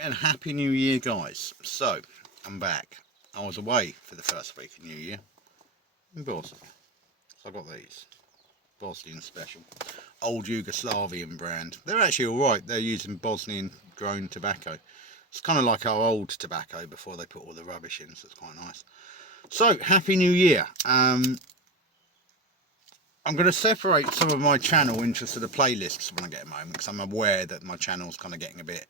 And happy new year, guys. So I'm back. I was away for the first week of new year in Bosnia. So I got these Bosnian special old Yugoslavian brand. They're actually alright. They're using Bosnian grown tobacco. It's kind of like our old tobacco before they put all the rubbish in, so it's quite nice. So happy new year. I'm going to separate some of my channel into sort of playlists when I get a moment, because I'm aware that my channel's kind of getting a bit,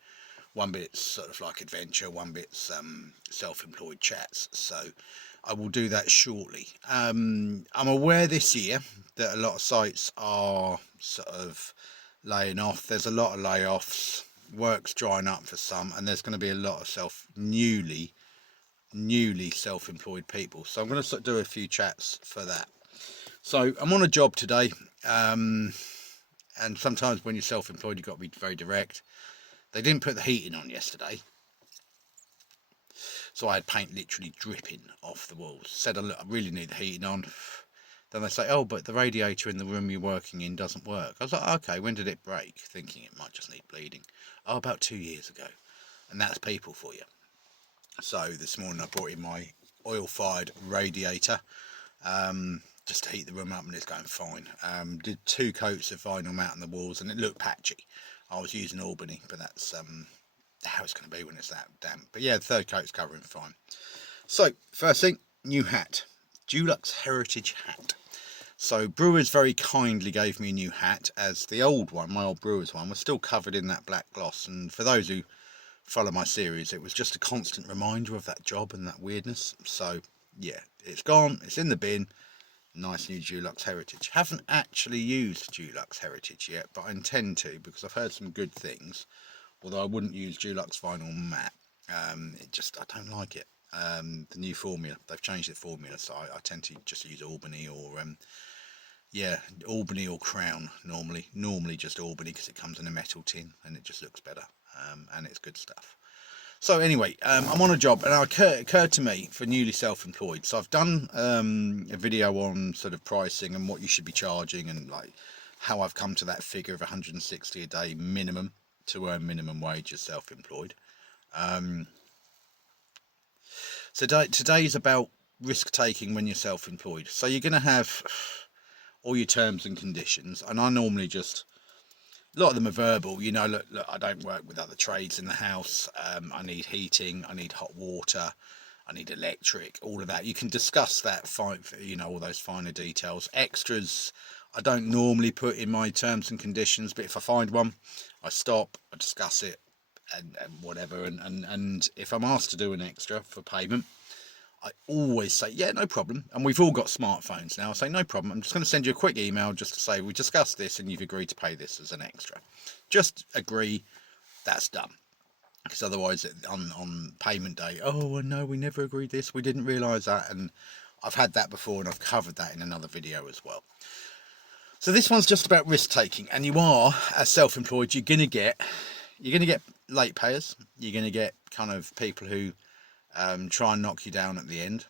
one bit's sort of like adventure, one bit's self-employed chats. So I will do that shortly. I'm aware this year that a lot of sites are sort of laying off. There's a lot of layoffs. Work's drying up for some, and there's going to be a lot of newly self-employed people. So I'm going to sort of do a few chats for that. So I'm on a job today, and sometimes when you're self-employed, you've got to be very direct. They didn't put the heating on yesterday, so I had paint literally dripping off the walls. Said, look, I really need the heating on. Then they say, oh, but the radiator in the room you're working in doesn't work. I was like, okay, when did it break? Thinking it might just need bleeding. Oh, about 2 years ago. And that's people for you. So this morning I brought in my oil-fired radiator, just to heat the room up, and it's going fine. Did 2 coats of vinyl mat on the walls, and it looked patchy. I was using Albany, but that's how it's going to be when it's that damp. But yeah, the 3rd coat's covering fine. So first thing, new hat, Dulux Heritage hat. So Brewers very kindly gave me a new hat, as the old one, my old Brewers one, was still covered in that black gloss. And for those who follow my series, it was just a constant reminder of that job and that weirdness. So yeah, it's gone, it's in the bin. Nice new Dulux Heritage. Haven't actually used Dulux Heritage yet, but I intend to, because I've heard some good things. Although I wouldn't use Dulux Vinyl Matte. I don't like it. The new formula, they've changed the formula, so I tend to just use Albany or Albany or Crown normally. Normally just Albany, because it comes in a metal tin and it just looks better, and it's good stuff. So anyway, I'm on a job, and it occurred to me for newly self-employed. So I've done a video on sort of pricing and what you should be charging, and like how I've come to that figure of 160 a day minimum to earn minimum wage as self-employed. So today is about risk taking when you're self-employed. So you're going to have all your terms and conditions, and I normally just, a lot of them are verbal. Look, I don't work with other trades in the house. I need heating, I need hot water, I need electric, all of that. You can discuss that fine, all those finer details. Extras I don't normally put in my terms and conditions, but if I find one, I stop, I discuss it, and whatever. And if I'm asked to do an extra for payment, I always say, yeah, no problem. And we've all got smartphones now. I say, no problem. I'm just going to send you a quick email just to say we discussed this and you've agreed to pay this as an extra. Just agree, that's done. Because otherwise on payment day, oh, no, we never agreed this. We didn't realise that. And I've had that before, and I've covered that in another video as well. So this one's just about risk taking. And you are, as self-employed, you're going to get late payers. You're going to get kind of people who try and knock you down at the end.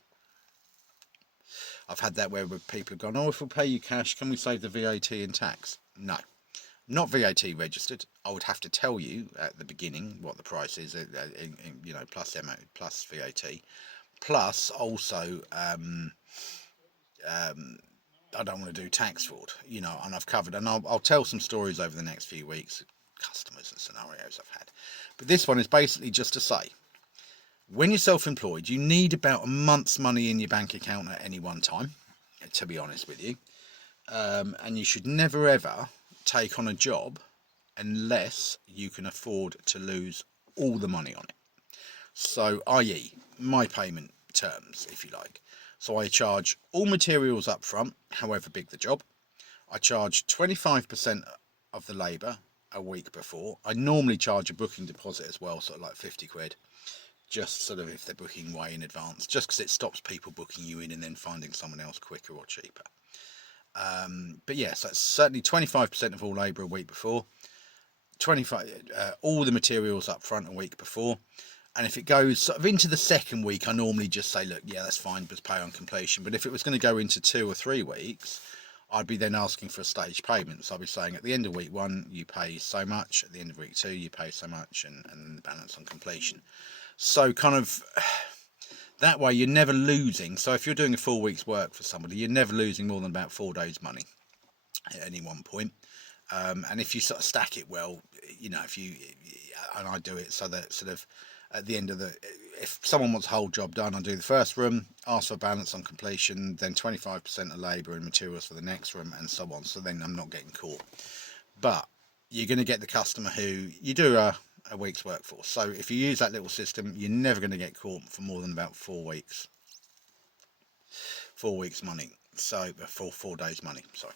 I've had that where people have gone, oh, if we pay you cash, can we save the VAT and tax? No, not VAT registered. I would have to tell you at the beginning what the price is, plus plus VAT, plus also I don't want to do tax fraud, and I've covered, and I'll tell some stories over the next few weeks, customers and scenarios I've had. But this one is basically just to say, when you're self-employed, you need about a month's money in your bank account at any one time, to be honest with you. And you should never ever take on a job unless you can afford to lose all the money on it. So, i.e., my payment terms, if you like. So I charge all materials up front, however big the job. I charge 25% of the labour a week before. I normally charge a booking deposit as well, sort of like 50 quid. Just sort of if they're booking way in advance, just because it stops people booking you in and then finding someone else quicker or cheaper. But yes, that's certainly 25% of all labour a week before, 25 all the materials up front a week before. And if it goes sort of into the second week, I normally just say, look, yeah, that's fine, just pay on completion. But if it was going to go into 2 or 3 weeks, I'd be then asking for a stage payment. So I'd be saying at the end of week 1 you pay so much, at the end of week 2 you pay so much, and the balance on completion. So kind of that way you're never losing. So if you're doing a full week's work for somebody, you're never losing more than about 4 days money at any one point. And if you sort of stack it well, you know, if you, and I do it so that sort of at the end of the, if someone wants a whole job done, I do the first room, ask for balance on completion, then 25% of labour and materials for the next room, and so on. So then I'm not getting caught. But you're going to get the customer who you do a week's work for. So if you use that little system, you're never going to get caught for more than about 4 weeks. 4 weeks money. So for 4 days money, sorry.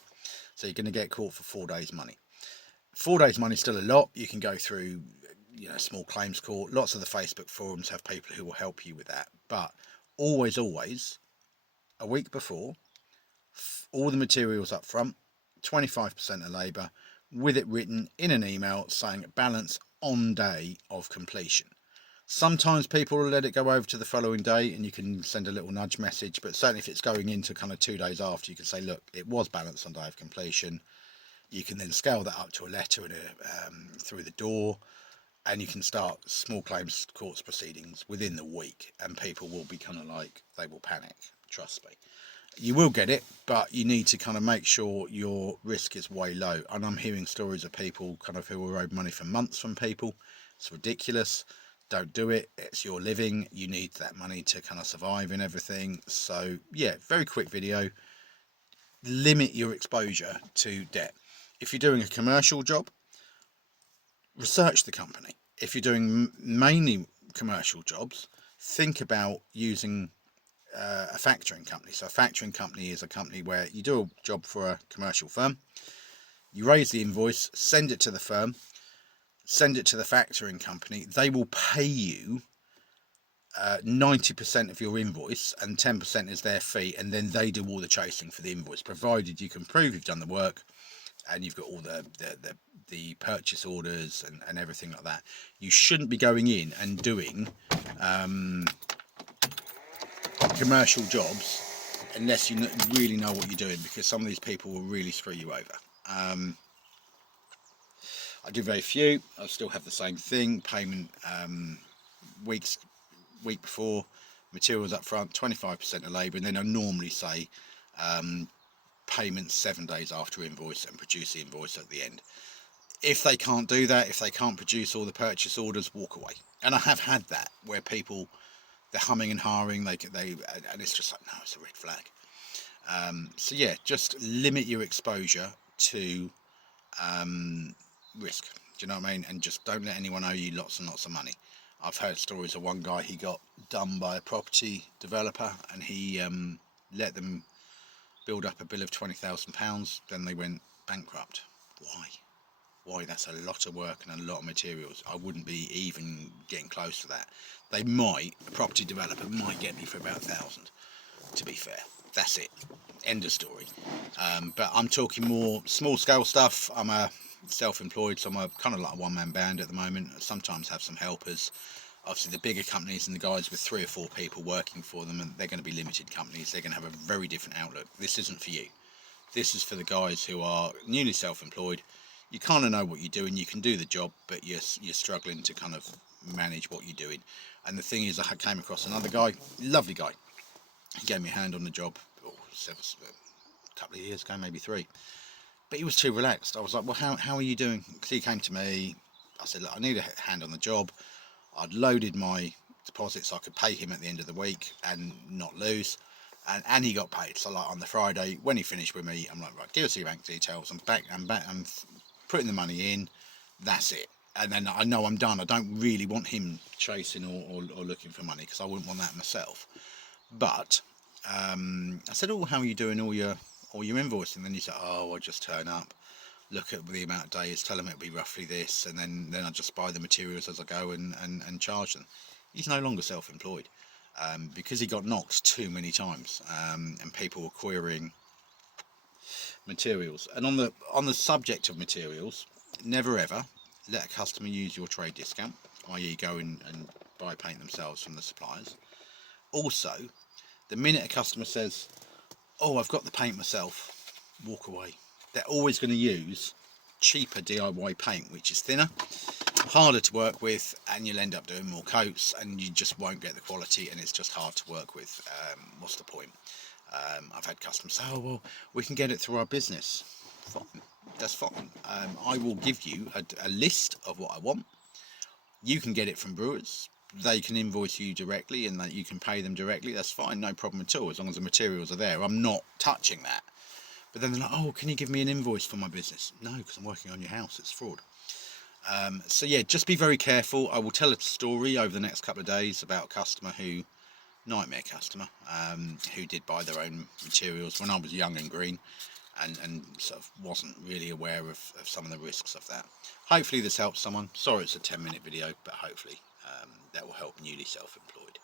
So you're going to get caught for 4 days money. 4 days money is still a lot. You can go through, you know, small claims court. Lots of the Facebook forums have people who will help you with that. But always, a week before, all the materials up front, 25% of labour, with it written in an email saying balance on day of completion. Sometimes people will let it go over to the following day and you can send a little nudge message, but certainly if it's going into kind of 2 days after, you can say, look, it was balanced on day of completion. You can then scale that up to a letter and through the door, and you can start small claims courts proceedings within the week, and people will be kind of like, they will panic, trust me. You will get it, but you need to kind of make sure your risk is way low. And I'm hearing stories of people kind of who were owed money for months from people. It's ridiculous. Don't do it. It's your living. You need that money to kind of survive and everything. So yeah, very quick video. Limit your exposure to debt. If you're doing a commercial job, research the company. If you're doing mainly commercial jobs, think about using a factoring company. So a factoring company is a company where you do a job for a commercial firm, you raise the invoice, send it to the firm, send it to the factoring company. They will pay you 90% of your invoice, and 10% is their fee, and then they do all the chasing for the invoice, provided you can prove you've done the work and you've got all the purchase orders and everything like that. You shouldn't be going in and doing commercial jobs unless you really know what you're doing, because some of these people will really screw you over. I do very few. I still have the same thing. Payment week before, materials up front, 25% of labour, and then I normally say payment 7 days after invoice, and produce the invoice at the end. If they can't do that, if they can't produce all the purchase orders, walk away. And I have had that where people, they're humming and hawing, and it's just like, no, it's a red flag. So yeah, just limit your exposure to risk. Do you know what I mean? And just don't let anyone owe you lots and lots of money. I've heard stories of one guy, he got done by a property developer, and he let them build up a bill of £20,000. Then they went bankrupt. Why? That's a lot of work and a lot of materials. I wouldn't be even getting close to that. A property developer might get me for about 1,000, to be fair. That's it. End of story. But I'm talking more small scale stuff. I'm a self-employed, so I'm a kind of like a one-man band at the moment. I sometimes have some helpers. Obviously the bigger companies and the guys with 3 or 4 people working for them, and they're going to be limited companies. They're going to have a very different outlook. This isn't for you. This is for the guys who are newly self-employed. You kind of know what you're doing, you can do the job, but you're struggling to kind of manage what you're doing. And the thing is, I came across another guy, lovely guy. He gave me a hand on the job a couple of years ago, maybe 3. But he was too relaxed. I was like, well, how are you doing? Because he came to me, I said, look, I need a hand on the job. I'd loaded my deposit so I could pay him at the end of the week and not lose. And he got paid. So like on the Friday, when he finished with me, I'm like, right, give us your bank details. I'm putting the money in. That's it. And then I know I'm done. I don't really want him chasing or looking for money, because I wouldn't want that myself. But I said, oh, how are you doing all your invoicing? And then he said, oh, I just turn up, look at the amount of days, tell them it'll be roughly this, and then I just buy the materials as I go and charge them. He's no longer self-employed because he got knocked too many times, and people were querying materials. And on the subject of materials, never ever let a customer use your trade discount, i.e. go and buy paint themselves from the suppliers. Also, the minute a customer says, oh, I've got the paint myself, walk away. They're always going to use cheaper DIY paint, which is thinner, harder to work with, and you'll end up doing more coats and you just won't get the quality, and it's just hard to work with. What's the point? I've had customers say, oh well, we can get it through our business. Fine, that's fine. I will give you a list of what I want. You can get it from brewers, they can invoice you directly and that you can pay them directly. That's fine, no problem at all, as long as the materials are there. I'm not touching that. But then they're like, oh, can you give me an invoice for my business? No, because I'm working on your house, it's fraud. So yeah, just be very careful. I will tell a story over the next couple of days about a customer who, nightmare customer, who did buy their own materials when I was young and green, and sort of wasn't really aware of some of the risks of that. Hopefully this helps someone. Sorry it's a 10-minute video, but hopefully that will help newly self-employed.